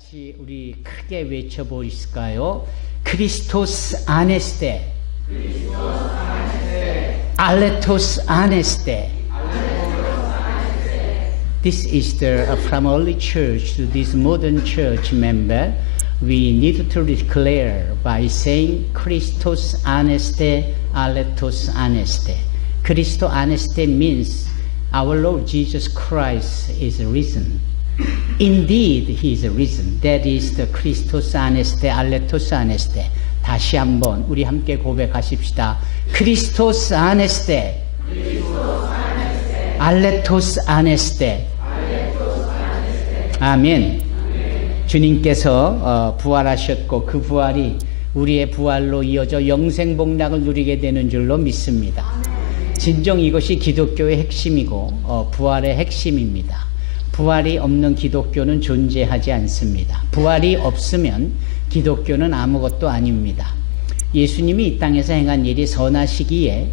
같이 우리 크게 외쳐보실까요? 크리스토스 아네스테, 알레토스 아네스테. This is from early church to this modern church member. We need to declare by saying Christos aneste, aletos aneste. Christo aneste means our Lord Jesus Christ is risen. Indeed, He is risen. That is the Christos aneste, aletos aneste. 다시 한번 우리 함께 고백하십시다. Christos aneste, aletos aneste. 아멘. 주님께서 부활하셨고 그 부활이 우리의 부활로 이어져 영생복락을 누리게 되는 줄로 믿습니다. 진정 이것이 기독교의 핵심이고 부활의 핵심입니다. 부활이 없는 기독교는 존재하지 않습니다. 부활이 없으면 기독교는 아무것도 아닙니다. 예수님이 이 땅에서 행한 일이 선하시기에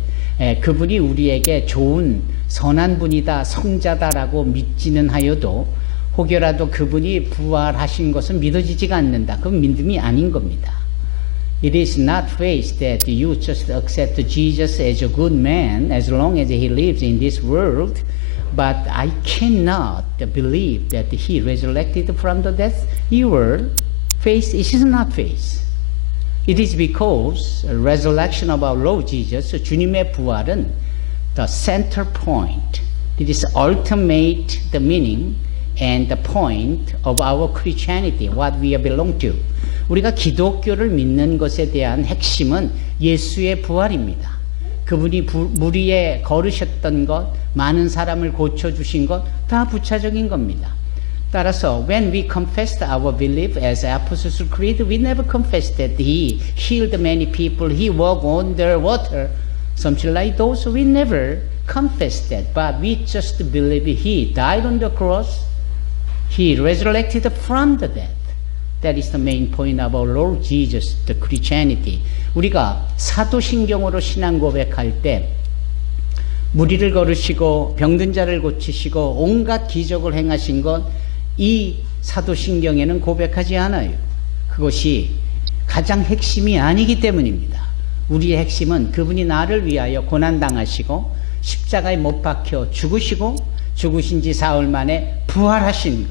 그분이 우리에게 좋은 선한 분이다, 성자다라고 믿지는 하여도 혹여라도 그분이 부활하신 것은 믿어지지가 않는다. 그건 믿음이 아닌 겁니다. It is not faith that you just accept Jesus as a good man as long as he lives in this world, but I cannot believe that he resurrected from the death. Your faith is not faith. It is because the resurrection of our Lord Jesus, 주님의 부활은 the center point. It is ultimate the meaning and the point of our Christianity, what we belong to. 우리가 기독교를 믿는 것에 대한 핵심은 예수의 부활입니다. 그분이 물 위에 걸으셨던 것, 많은 사람을 고쳐주신 것, 다 부차적인 겁니다. 따라서 when we confessed our belief as Apostles' Creed, we never confessed that He healed many people, He walked on the water, something like those. We never confessed that, but we just believe He died on the cross, He resurrected from the dead. That is the main point of our Lord Jesus, the Christianity. 우리가 사도신경으로 신앙 고백할 때 무리를 걸으시고 병든 자를 고치시고 온갖 기적을 행하신 것, 이 사도신경에는 고백하지 않아요. 그것이 가장 핵심이 아니기 때문입니다. 우리의 핵심은 그분이 나를 위하여 고난당하시고 십자가에 못 박혀 죽으시고 죽으신 지 사흘 만에 부활하신 것,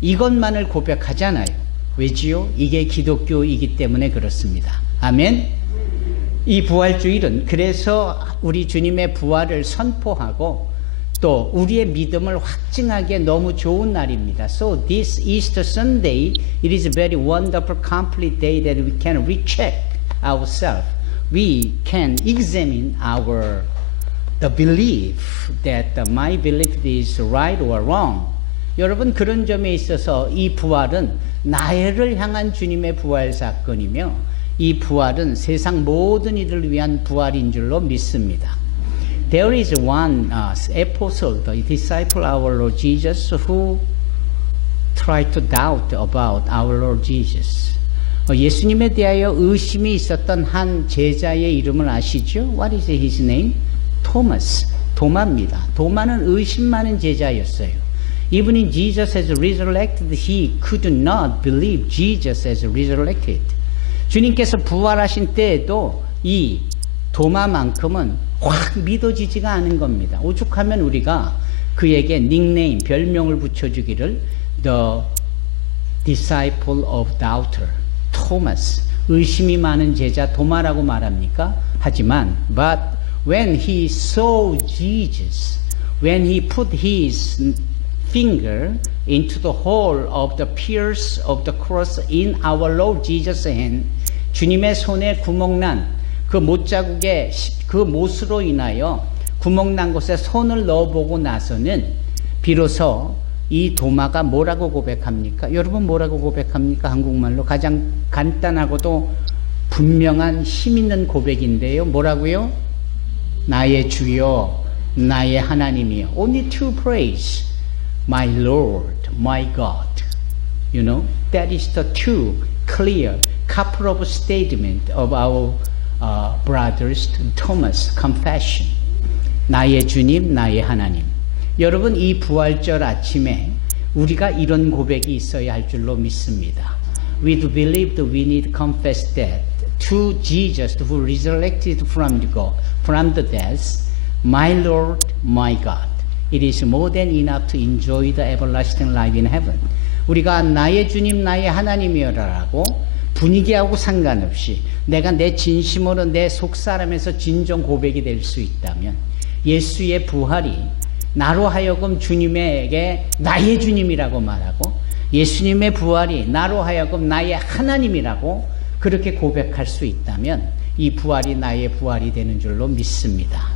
이것만을 고백하잖아요. 왜지요? 이게 기독교이기 때문에 그렇습니다. 아멘. 이 부활주일은 그래서 우리 주님의 부활을 선포하고 또 우리의 믿음을 확증하기에 너무 좋은 날입니다. So this Easter Sunday, it is a very wonderful, complete day that we can recheck ourselves. We can examine the belief that my belief is right or wrong. 여러분, 그런 점에 있어서 이 부활은 나를 향한 주님의 부활 사건이며 이 부활은 세상 모든 이들을 위한 부활인 줄로 믿습니다. There is one apostle, the disciple of our Lord Jesus, who tried to doubt about our Lord Jesus. 예수님에 대하여 의심이 있었던 한 제자의 이름을 아시죠? What is his name? 토마스. 도마입니다. 도마는 의심 많은 제자였어요. Even in Jesus as resurrected, he could not believe Jesus as resurrected. 주님께서 부활하신 때에도 이 도마만큼은 확 믿어지지가 않은 겁니다. 오죽하면 우리가 그에게 닉네임, 별명을 붙여주기를 The Disciple of Doubter, 토마스, 의심이 많은 제자 도마라고 말합니까? 하지만 but when he saw Jesus, when he put his finger into the hole of the pierce of the cross in our Lord Jesus' hand, 주님의 손에 구멍난 그 못자국에 그 못으로 인하여 구멍난 곳에 손을 넣어보고 나서는 비로소 이 도마가 뭐라고 고백합니까? 여러분 뭐라고 고백합니까? 한국말로 가장 간단하고도 분명한 힘있는 고백인데요. 뭐라고요? 나의 주여, 나의 하나님이여. Only to praise. My Lord, my God. You know, that is the two clear, couple of statement of our brothers Thomas confession. 나의 주님, 나의 하나님. 여러분, 이 부활절 아침에 우리가 이런 고백이 있어야 할 줄로 믿습니다. We do believe that we need to confess that to Jesus who resurrected from the death, my Lord, my God. It is more than enough to enjoy the everlasting life in heaven. 우리가 나의 주님, 나의 하나님이여라라고 분위기하고 상관없이 내가 내 진심으로 내 속사람에서 진정 고백이 될 수 있다면 예수의 부활이 나로 하여금 주님에게 나의 주님이라고 말하고 예수님의 부활이 나로 하여금 나의 하나님이라고 그렇게 고백할 수 있다면 이 부활이 나의 부활이 되는 줄로 믿습니다.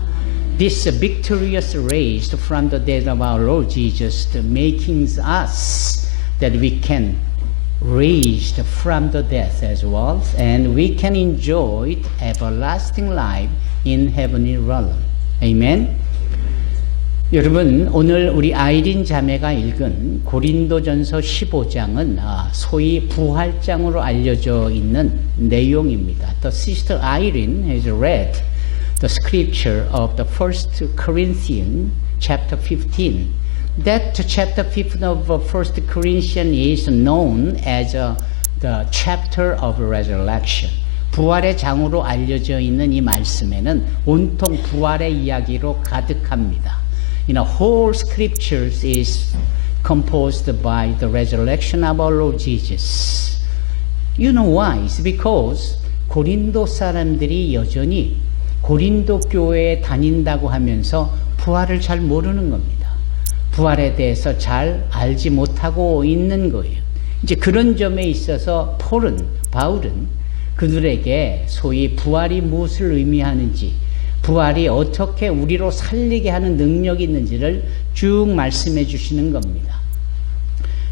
This victorious raised from the dead of our Lord Jesus making us that we can raised from the death as well and we can enjoy everlasting life in heavenly realm. Amen. 여러분 오늘 우리 아이린 자매가 읽은 고린도전서 15장은 소위 부활장으로 알려져 있는 내용입니다. The sister Irene has read the scripture of the 1 Corinthians chapter 15. That chapter 15 of 1 Corinthians is known as the chapter of resurrection. 부활의 장으로 알려져 있는 이 말씀에는 온통 부활의 이야기로 가득합니다. Whole scriptures is composed by the resurrection of our Lord Jesus. You know why? It's because 고린도 사람들이 여전히 고린도 교회에 다닌다고 하면서 부활을 잘 모르는 겁니다. 부활에 대해서 잘 알지 못하고 있는 거예요. 이제 그런 점에 있어서 바울은 그들에게 소위 부활이 무엇을 의미하는지 부활이 어떻게 우리로 살리게 하는 능력이 있는지를 쭉 말씀해 주시는 겁니다.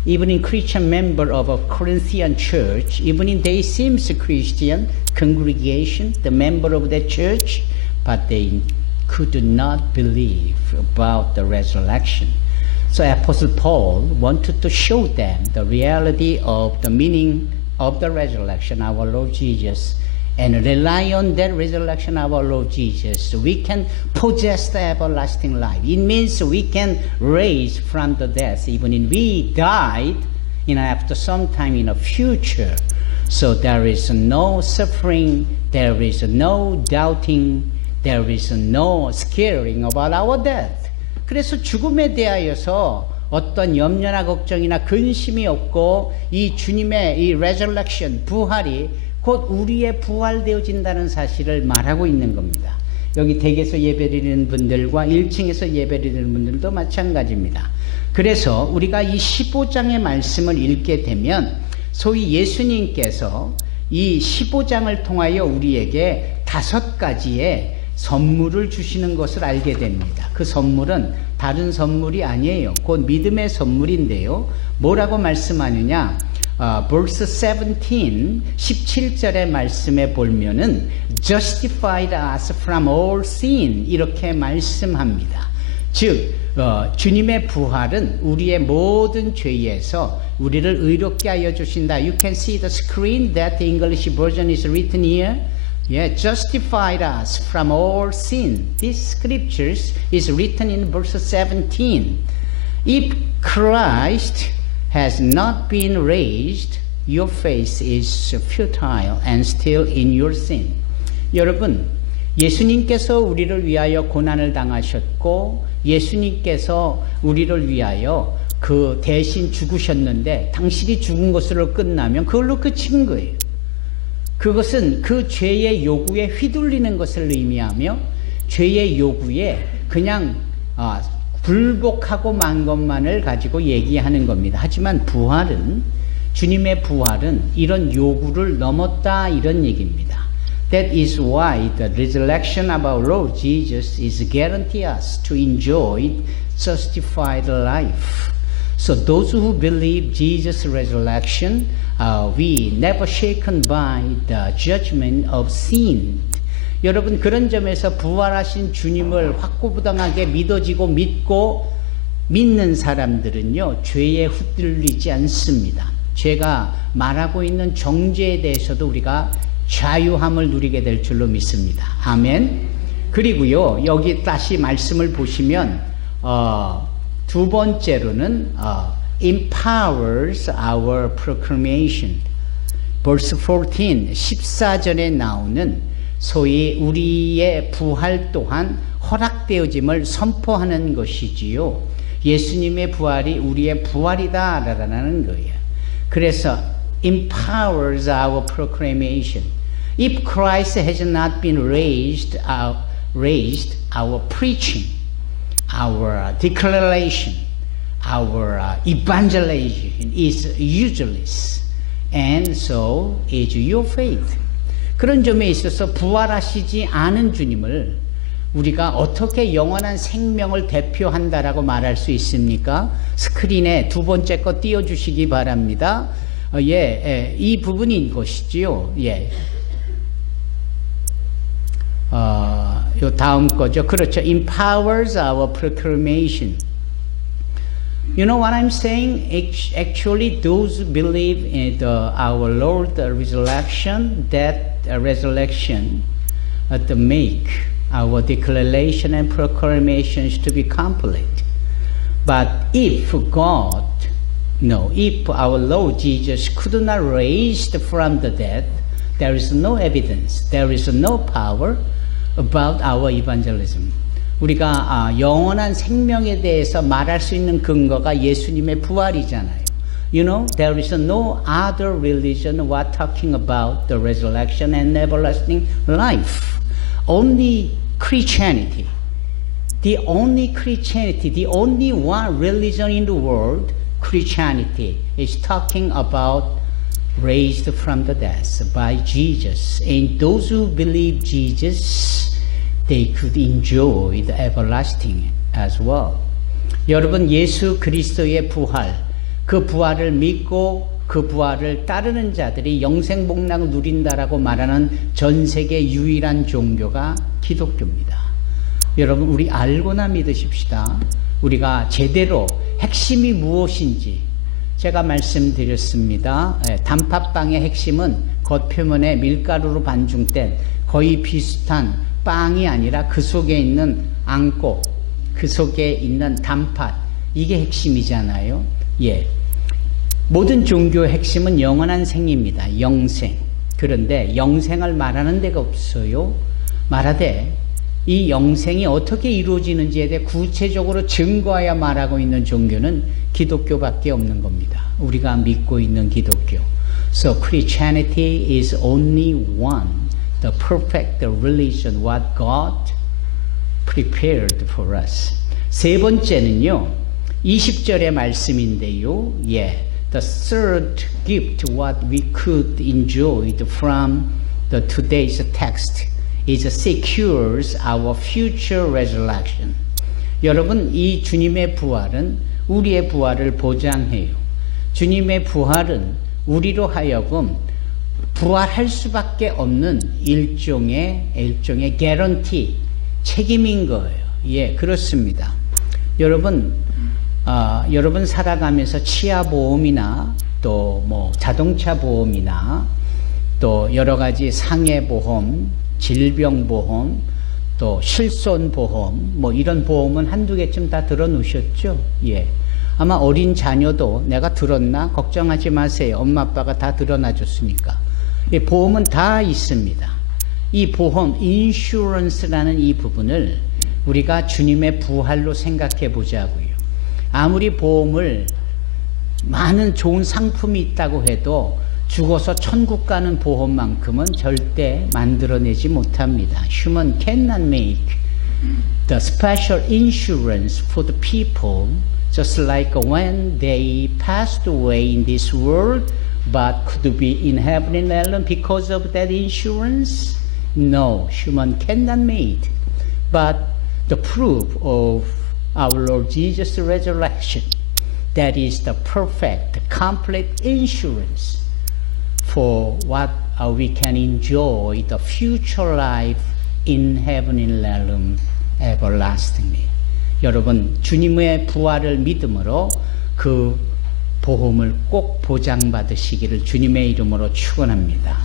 Even in Christian member of a Corinthian church, even in they seems Christian congregation, the member of that church, but they could not believe about the resurrection. So Apostle Paul wanted to show them the reality of the meaning of the resurrection of our Lord Jesus. And rely on that resurrection of our Lord Jesus, we can possess the everlasting life. It means we can raise from the death, even if we died, after some time in the future. So there is no suffering, there is no doubting, there is no scaring about our death. 그래서 죽음에 대하여서 어떤 염려나 걱정이나 근심이 없고 이 주님의 이 resurrection, 부활이 곧 우리의 부활되어진다는 사실을 말하고 있는 겁니다. 여기 댁에서 예배드리는 분들과 1층에서 예배드리는 분들도 마찬가지입니다. 그래서 우리가 이 15장의 말씀을 읽게 되면 소위 예수님께서 이 15장을 통하여 우리에게 5가지의 선물을 주시는 것을 알게 됩니다. 그 선물은 다른 선물이 아니에요. 곧 믿음의 선물인데요. 뭐라고 말씀하느냐? verse 17절의 말씀에 보면은 justified us from all sin 이렇게 말씀합니다. 즉 주님의 부활은 우리의 모든 죄에서 우리를 의롭게 하여 주신다. You can see the screen that the English version is written here. Yeah, justified us from all sin. This scriptures is written in verse 17. If Christ has not been raised, your faith is futile and still in your sin. 여러분, 예수님께서 우리를 위하여 고난을 당하셨고 예수님께서 우리를 위하여 그 대신 죽으셨는데 당신이 죽은 것으로 끝나면 그걸로 끝인 거예요. 그것은 그 죄의 요구에 휘둘리는 것을 의미하며 죄의 요구에 그냥 굴복하고 만 것만을 가지고 얘기하는 겁니다. 하지만 부활은 주님의 부활은 이런 요구를 넘었다 이런 얘기입니다. That is why the resurrection of our Lord Jesus is guarantee us to enjoy justified life. So those who believe Jesus' resurrection, we never shaken by the judgment of sin. 여러분 그런 점에서 부활하신 주님을 확고부당하게 믿어지고 믿는 사람들은요 죄에 휘둘리지 않습니다. 제가 말하고 있는 정죄에 대해서도 우리가 자유함을 누리게 될 줄로 믿습니다. 아멘. 그리고요 여기 다시 말씀을 보시면 두 번째로는 empowers our proclamation. verse 14, 14절에 나오는 소위 우리의 부활 또한 허락되어짐을 선포하는 것이지요. 예수님의 부활이 우리의 부활이다라는 거예요. 그래서 empowers our proclamation. If Christ has not been raised, our preaching, our declaration, our evangelization is useless, and so is your faith. 그런 점에 있어서 부활하시지 않은 주님을 우리가 어떻게 영원한 생명을 대표한다라고 말할 수 있습니까? 스크린에 두 번째 거 띄워주시기 바랍니다. 이 부분인 것이지요. 요 다음 거죠. 그렇죠. Empowers our proclamation. You know what I'm saying? Actually, those who believe in our Lord's resurrection, that resurrection to make our declaration and proclamations to be complete. But if our Lord Jesus could not raise from the dead, there is no evidence, there is no power about our evangelism. 우리가 영원한 생명에 대해서 말할 수 있는 근거가 예수님의 부활이잖아요. You know, there is no other religion what talking about the resurrection and everlasting life. Only Christianity. The only Christianity, the only one religion in the world, Christianity, is talking about raised from the dead by Jesus. And those who believe Jesus, they could enjoy the everlasting as well. 여러분, 예수 그리스도의 부활, 그 부활을 믿고 그 부활을 따르는 자들이 영생복락을 누린다라고 말하는 전 세계 유일한 종교가 기독교입니다. 여러분, 우리 알고나 믿으십시다. 우리가 제대로 핵심이 무엇인지 제가 말씀드렸습니다. 단팥빵의 핵심은 겉표면에 밀가루로 반죽된 거의 비슷한 빵이 아니라 그 속에 있는 앙꼬, 그 속에 있는 단팥, 이게 핵심이잖아요. 모든 종교의 핵심은 영원한 생입니다. 영생. 그런데 영생을 말하는 데가 없어요. 말하되 이 영생이 어떻게 이루어지는지에 대해 구체적으로 증거하여 말하고 있는 종교는 기독교밖에 없는 겁니다. 우리가 믿고 있는 기독교. So Christianity is only one, the perfect religion what God prepared for us. 세 번째는요, 20절의 말씀인데요. The third gift what we could enjoy from the today's text is secures our future resurrection. 여러분, 이 주님의 부활은 우리의 부활을 보장해요. 주님의 부활은 우리로 하여금 부활할 수밖에 없는 일종의 개런티, 책임인 거예요. 그렇습니다. 여러분, 여러분 살아가면서 치아 보험이나 또 뭐 자동차 보험이나 또 여러 가지 상해 보험, 질병 보험, 또 실손 보험, 뭐 이런 보험은 한두 개쯤 다 들어 놓으셨죠? 아마 어린 자녀도 내가 들었나? 걱정하지 마세요. 엄마 아빠가 다 들어놔 줬으니까. 보험은 다 있습니다. 이 보험, 인슈런스라는 이 부분을 우리가 주님의 부활로 생각해 보자고요. 아무리 보험을 많은 좋은 상품이 있다고 해도 죽어서 천국 가는 보험만큼은 절대 만들어내지 못합니다. Human cannot make the special insurance for the people just like when they passed away in this world but could be in heaven in heaven because of that insurance? No, human cannot make. But the proof of our Lord Jesus' resurrection, that is the perfect, complete insurance for what we can enjoy the future life in heaven in realm everlastingly. 여러분, 주님의 부활을 믿음으로 그 보험을 꼭 보장받으시기를 주님의 이름으로 축원합니다.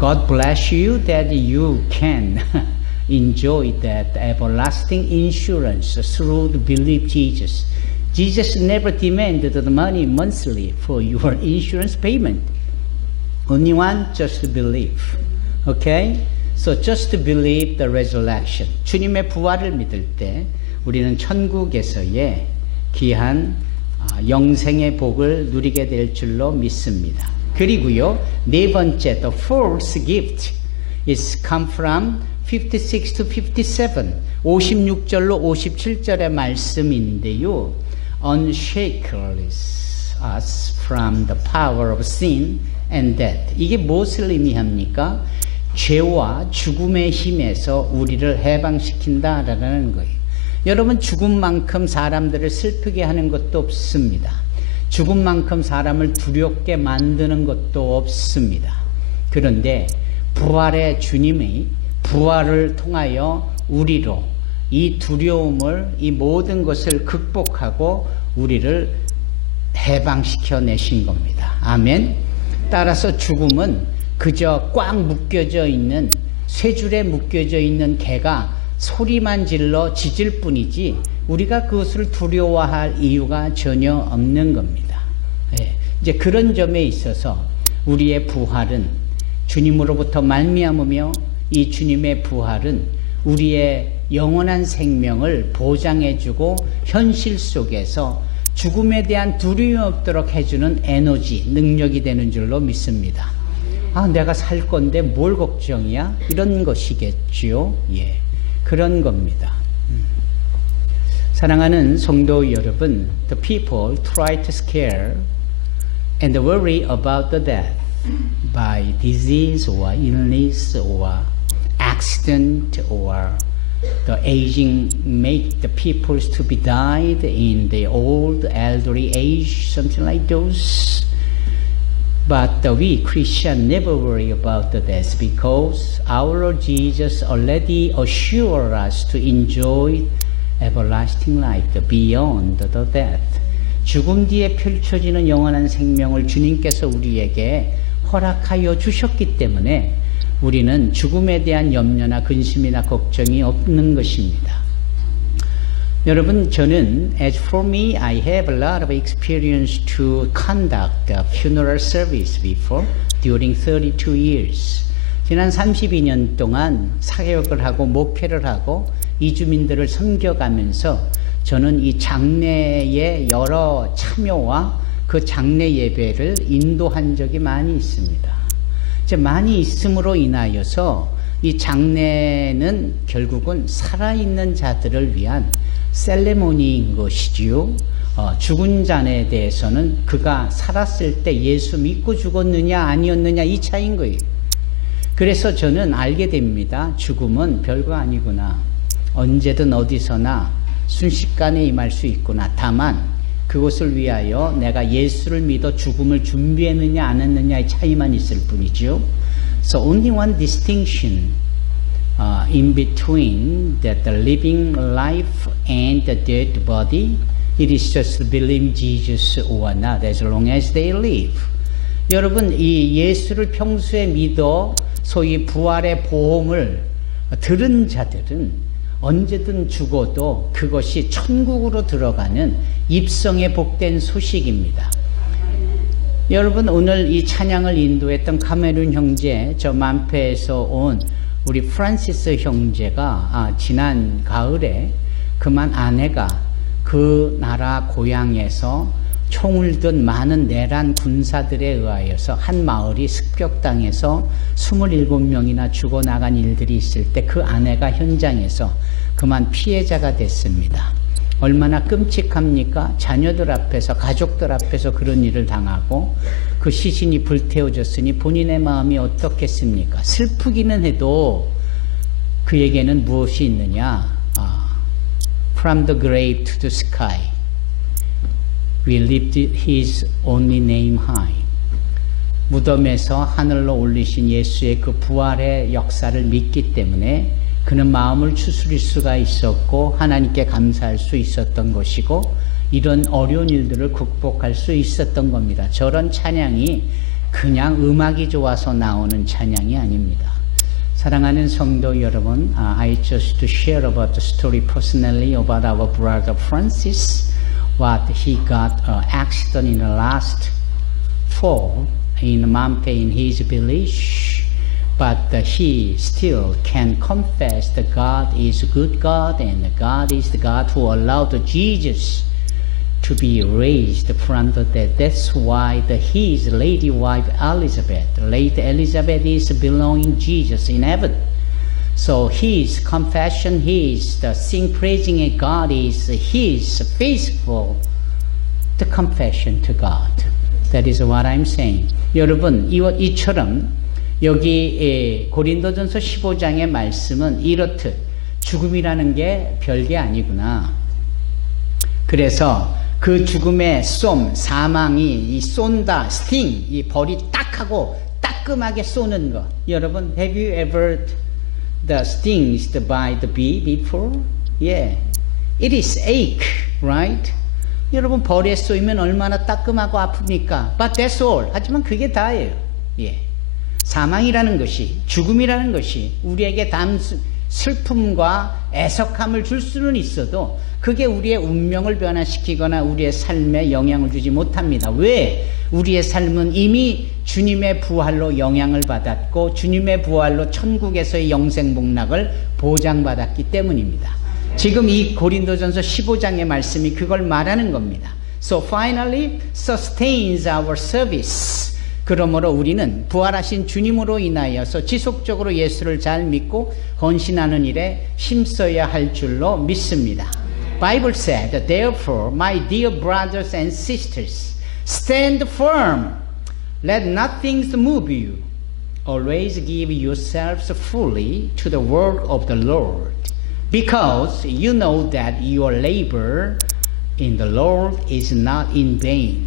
God bless you that you can enjoy that everlasting insurance through the belief Jesus. Jesus never demanded the money monthly for your insurance payment. Only one, just believe. Okay? So just believe the resurrection. 주님의 부활을 믿을 때 우리는 천국에서의 귀한 영생의 복을 누리게 될 줄로 믿습니다. 그리고요, 네 번째, the fourth gift is come from 56 to 57. 56절로 57절의 말씀인데요. Unshakely us from the power of sin and death. 이게 무엇을 의미합니까? 죄와 죽음의 힘에서 우리를 해방시킨다라는 거예요. 여러분, 죽음만큼 사람들을 슬프게 하는 것도 없습니다. 죽음만큼 사람을 두렵게 만드는 것도 없습니다. 그런데 부활의 주님의 부활을 통하여 우리로 이 두려움을, 이 모든 것을 극복하고 우리를 해방시켜 내신 겁니다. 아멘. 따라서 죽음은 그저 꽉 묶여져 있는, 쇠줄에 묶여져 있는 개가 소리만 질러 짖을 뿐이지 우리가 그것을 두려워할 이유가 전혀 없는 겁니다. 예, 이제 그런 점에 있어서 우리의 부활은 주님으로부터 말미암으며 이 주님의 부활은 우리의 영원한 생명을 보장해주고 현실 속에서 죽음에 대한 두려움이 없도록 해주는 에너지, 능력이 되는 줄로 믿습니다. 아, 내가 살 건데 뭘 걱정이야? 이런 것이겠지요. 예, 그런 겁니다. 사랑하는 성도 여러분, the people try to scare and worry about the death by disease or illness or accident or the aging, make the people to be died in the old elderly age, something like those. But we Christians never worry about the death because our Lord Jesus already assured us to enjoy everlasting life beyond the death. 죽음 뒤에 펼쳐지는 영원한 생명을 주님께서 우리에게 허락하여 주셨기 때문에 우리는 죽음에 대한 염려나 근심이나 걱정이 없는 것입니다. 여러분, 저는 as for me, I have a lot of experience to conduct a funeral service before during 32 years. 지난 32년 동안 사역을 하고 목회를 하고 이주민들을 섬겨가면서 저는 이 장례의 여러 참여와 그 장례 예배를 인도한 적이 많이 있습니다. 이제 많이 있음으로 인하여서 이 장례는 결국은 살아있는 자들을 위한 셀레모니인 것이지요. 죽은 자에 대해서는 그가 살았을 때 예수 믿고 죽었느냐 아니었느냐 이 차이인 거예요. 그래서 저는 알게 됩니다. 죽음은 별거 아니구나. 언제든 어디서나 순식간에 임할 수 있구나. 다만 그것을 위하여 내가 예수를 믿어 죽음을 준비했느냐 안 했느냐의 차이만 있을 뿐이죠. So only one distinction in between that the living life and the dead body, it is just to believe Jesus or not as long as they live. 여러분, 이 예수를 평소에 믿어 소위 부활의 보험을 들은 자들은 언제든 죽어도 그것이 천국으로 들어가는 입성의 복된 소식입니다. 여러분, 오늘 이 찬양을 인도했던 카메룬 형제, 저 만페에서 온 우리 프란시스 형제가 지난 가을에 그만 아내가 그 나라 고향에서 총을 든 많은 내란 군사들에 의하여서 한 마을이 습격당해서 27명이나 죽어나간 일들이 있을 때 그 아내가 현장에서 그만 피해자가 됐습니다. 얼마나 끔찍합니까? 자녀들 앞에서, 가족들 앞에서 그런 일을 당하고 그 시신이 불태워졌으니 본인의 마음이 어떻겠습니까? 슬프기는 해도 그에게는 무엇이 있느냐? From the grave to the sky, we lifted his only name high. 무덤에서 하늘로 올리신 예수의 그 부활의 역사를 믿기 때문에 그는 마음을 추스릴 수가 있었고 하나님께 감사할 수 있었던 것이고 이런 어려운 일들을 극복할 수 있었던 겁니다. 저런 찬양이 그냥 음악이 좋아서 나오는 찬양이 아닙니다. 사랑하는 성도 여러분, I just to share about the story personally about our brother Francis. what he got an accident in the last fall in Mampe in his village, but he still can confess that God is a good God and God is the God who allowed Jesus to be raised from the dead. That's why his lady wife Elizabeth, late Elizabeth, is belonging Jesus in heaven. So his confession, his sing praising God is his faithful the confession to God. That is what I'm saying. 여러분, 이처럼 여기 고린도전서 15장의 말씀은 이렇듯 죽음이라는 게 별게 아니구나. 그래서 그 죽음의 쏨, 사망이 이 쏜다, 스팅, 이 벌이 딱 하고 따끔하게 쏘는 거. 여러분, have you ever the stinged by the bee before? Yeah. It is ache, right? 여러분, 벌에 쏘이면 얼마나 따끔하고 아픕니까? But that's all. 하지만 그게 다예요. 예. 사망이라는 것이, 죽음이라는 것이 우리에게 슬픔과 애석함을 줄 수는 있어도 그게 우리의 운명을 변화시키거나 우리의 삶에 영향을 주지 못합니다. 왜? 우리의 삶은 이미 주님의 부활로 영향을 받았고 주님의 부활로 천국에서의 영생복락을 보장받았기 때문입니다. 지금 이 고린도전서 15장의 말씀이 그걸 말하는 겁니다. So finally sustains our service. 그러므로 우리는 부활하신 주님으로 인하여서 지속적으로 예수를 잘 믿고 헌신하는 일에 힘써야 할 줄로 믿습니다. Bible said, therefore, my dear brothers and sisters, stand firm. Let nothing move you. Always give yourselves fully to the work of the Lord, because you know that your labor in the Lord is not in vain.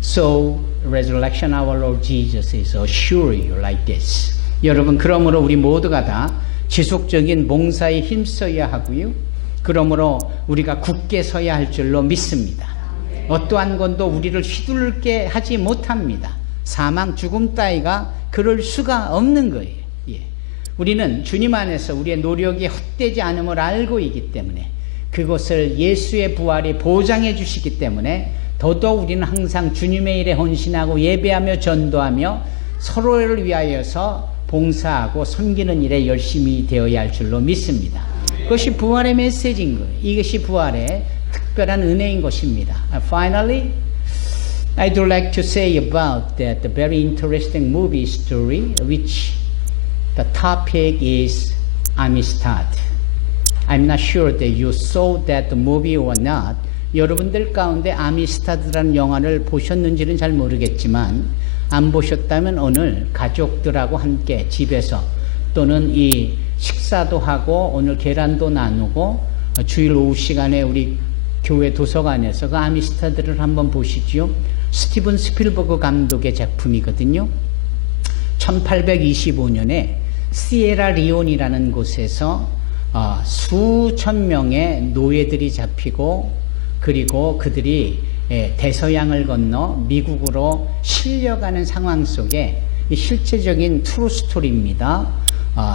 So, resurrection our Lord Jesus is assure you like this. 여러분, 그러므로 우리 모두가 다 지속적인 봉사에 힘써야 하고요. 그러므로 우리가 굳게 서야 할 줄로 믿습니다. 어떠한 건도 우리를 휘둘게 하지 못합니다. 사망, 죽음 따위가 그럴 수가 없는 거예요. 예. 우리는 주님 안에서 우리의 노력이 헛되지 않음을 알고 있기 때문에 그것을 예수의 부활이 보장해 주시기 때문에 더더욱 우리는 항상 주님의 일에 헌신하고 예배하며 전도하며 서로를 위하여서 봉사하고 섬기는 일에 열심히 되어야 할 줄로 믿습니다. 그것이 부활의 메시지인 거예요. 이것이 부활의 특별한 은혜인 것입니다. Finally, I'd like to say about that the very interesting movie story, which the topic is Amistad. I'm not sure that you saw that movie or not. 여러분들 가운데 아미스타드라는 영화를 보셨는지는 잘 모르겠지만 안 보셨다면 오늘 가족들하고 함께 집에서 또는 이 식사도 하고 오늘 계란도 나누고 주일 오후 시간에 우리 교회 도서관에서 그 아미스타드를 한번 보시지요. 스티븐 스필버그 감독의 작품이거든요. 1825년에 시에라리온이라는 곳에서 수천 명의 노예들이 잡히고 그리고 그들이 대서양을 건너 미국으로 실려가는 상황 속에 실제적인 트루 스토리입니다.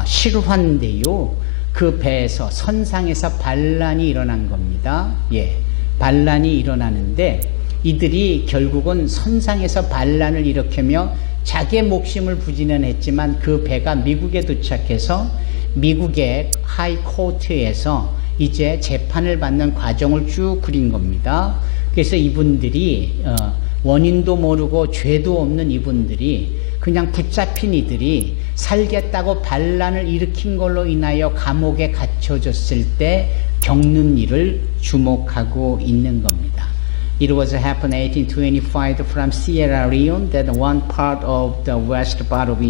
실화인데요. 그 배에서 선상에서 반란이 일어난 겁니다. 예, 반란이 일어나는데 이들이 결국은 선상에서 반란을 일으키며 자기의 목숨을 부지는 했지만 그 배가 미국에 도착해서 미국의 하이코트에서 이제 재판을 받는 과정을 쭉 그린 겁니다. 그래서 이분들이 원인도 모르고 죄도 없는 이분들이 그냥 붙잡힌 이들이 살겠다고 반란을 일으킨 걸로 인하여 감옥에 갇혀졌을 때 겪는 일을 주목하고 있는 겁니다. It was happened 1825 from Sierra Leone, that one part of the west part of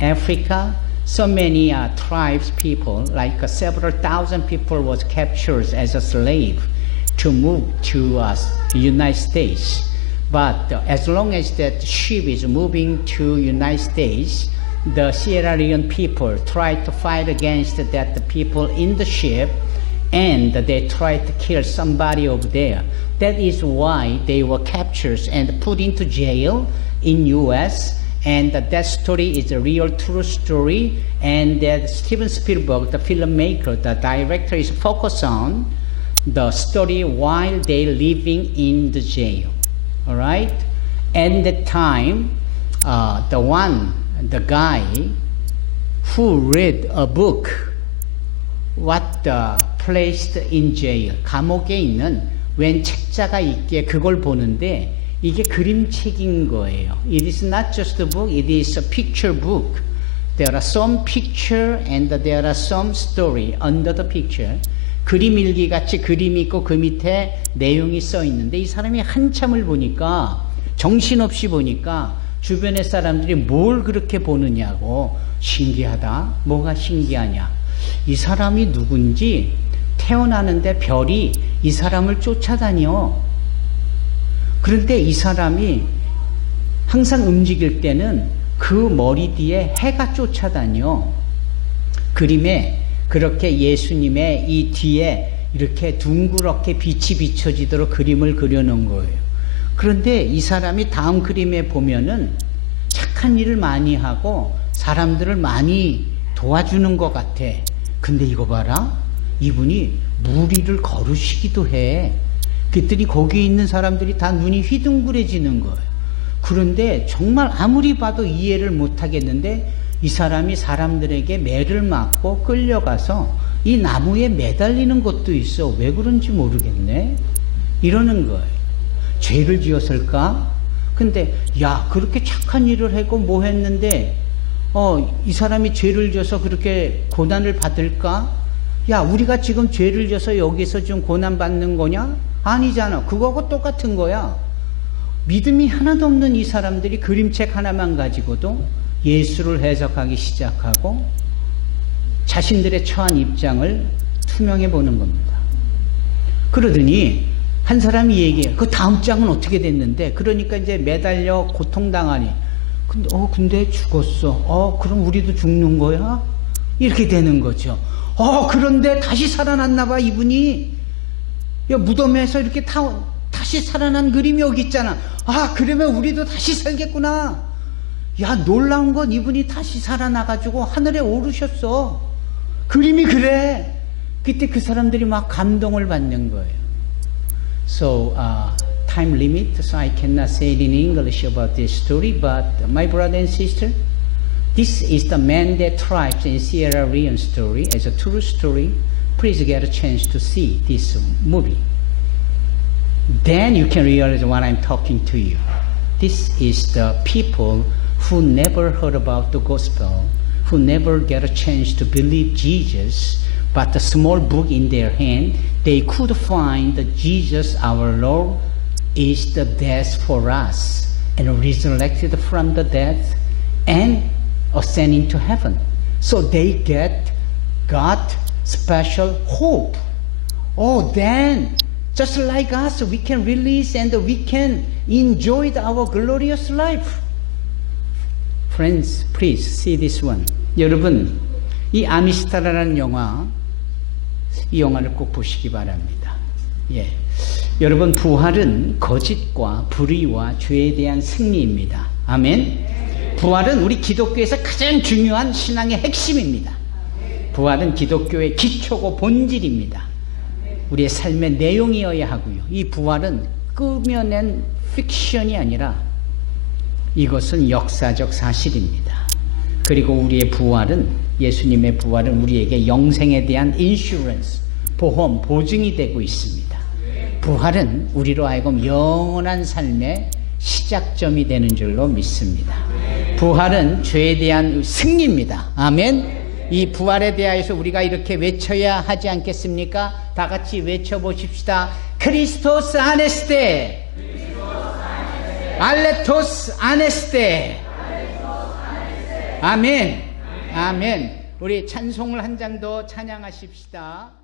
Africa. So many tribes people, like several thousand people was captured as a slave to move to United States. But as long as that ship is moving to United States, the Sierra Leone people try to fight against that the people in the ship, and they try to kill somebody over there. That is why they were captured and put into jail in U.S., and that story is a real true story, and that Steven Spielberg, the filmmaker, the director, is focused on the story while they living in the jail. All right? At that time, the guy who read a book, what placed in jail, 감옥에 있는 웬 책자가 있기에 그걸 보는데 이게 그림책인 거예요. It is not just a book, it is a picture book. There are some picture and there are some story under the picture. 그림 일기 같이 그림이 있고 그 밑에 내용이 써 있는데 이 사람이 한참을 보니까 정신없이 보니까 주변의 사람들이 뭘 그렇게 보느냐고 신기하다. 뭐가 신기하냐. 이 사람이 누군지 태어나는데 별이 이 사람을 쫓아다녀. 그런데 이 사람이 항상 움직일 때는 그 머리 뒤에 해가 쫓아다녀. 그림에 그렇게 예수님의 이 뒤에 이렇게 둥그렇게 빛이 비춰지도록 그림을 그려놓은 거예요. 그런데 이 사람이 다음 그림에 보면은 착한 일을 많이 하고 사람들을 많이 도와주는 것 같아. 근데 이거 봐라. 이분이 무리를 거르시기도 해. 그랬더니 거기에 있는 사람들이 다 눈이 휘둥그레지는 거예요. 그런데 정말 아무리 봐도 이해를 못하겠는데 이 사람이 사람들에게 매를 맞고 끌려가서 이 나무에 매달리는 것도 있어. 왜 그런지 모르겠네. 이러는 거예요. 죄를 지었을까? 근데 야 그렇게 착한 일을 하고 뭐 했는데 이 사람이 죄를 지어서 그렇게 고난을 받을까? 야 우리가 지금 죄를 지어서 여기서 좀 고난 받는 거냐? 아니잖아. 그거하고 똑같은 거야. 믿음이 하나도 없는 이 사람들이 그림책 하나만 가지고도 예수를 해석하기 시작하고 자신들의 처한 입장을 투명해 보는 겁니다. 그러더니 한 사람이 얘기해. 그 다음 장은 어떻게 됐는데? 그러니까 이제 매달려 고통당하니. 근데 죽었어. 그럼 우리도 죽는 거야? 이렇게 되는 거죠. 그런데 다시 살아났나 봐, 이분이. 야, 무덤에서 이렇게 다시 살아난 그림이 여기 있잖아. 그러면 우리도 다시 살겠구나. 야, 놀라운 건 이분이 다시 살아나가지고 하늘에 오르셨어. 그림이 그래. 그때 그 사람들이 막 감동을 받는 거예요. So, time limit, so I cannot say it in English about this story, but my brother and sister, this is the Mende tribes in Sierra Leone story. As a true story, please get a chance to see this movie. Then you can realize what I'm talking to you. This is the people who never heard about the gospel, who never get a chance to believe Jesus, but a small book in their hand, they could find that Jesus, our Lord, is the death for us, and resurrected from the death, and ascending to heaven. So they got special hope. Then, just like us, we can release and we can enjoy our glorious life. Friends, please see this one. 여러분, 이 아미스타라는 영화, 이 영화를 꼭 보시기 바랍니다. 여러분, 부활은 거짓과 불의와 죄에 대한 승리입니다. 아멘. 부활은 우리 기독교에서 가장 중요한 신앙의 핵심입니다. 부활은 기독교의 기초고 본질입니다. 우리의 삶의 내용이어야 하고요. 이 부활은 꾸며낸 픽션이 아니라 이것은 역사적 사실입니다. 그리고 우리의 부활은, 예수님의 부활은 우리에게 영생에 대한 인슈런스, 보험, 보증이 되고 있습니다. 부활은 우리로 하여금 영원한 삶의 시작점이 되는 줄로 믿습니다. 부활은 죄에 대한 승리입니다. 아멘. 이 부활에 대하여서 우리가 이렇게 외쳐야 하지 않겠습니까? 다 같이 외쳐보십시다. 크리스토스 아네스테, 알레토스 아네스테. 아멘. 아멘. 우리 찬송을 한 장 더 찬양하십시다.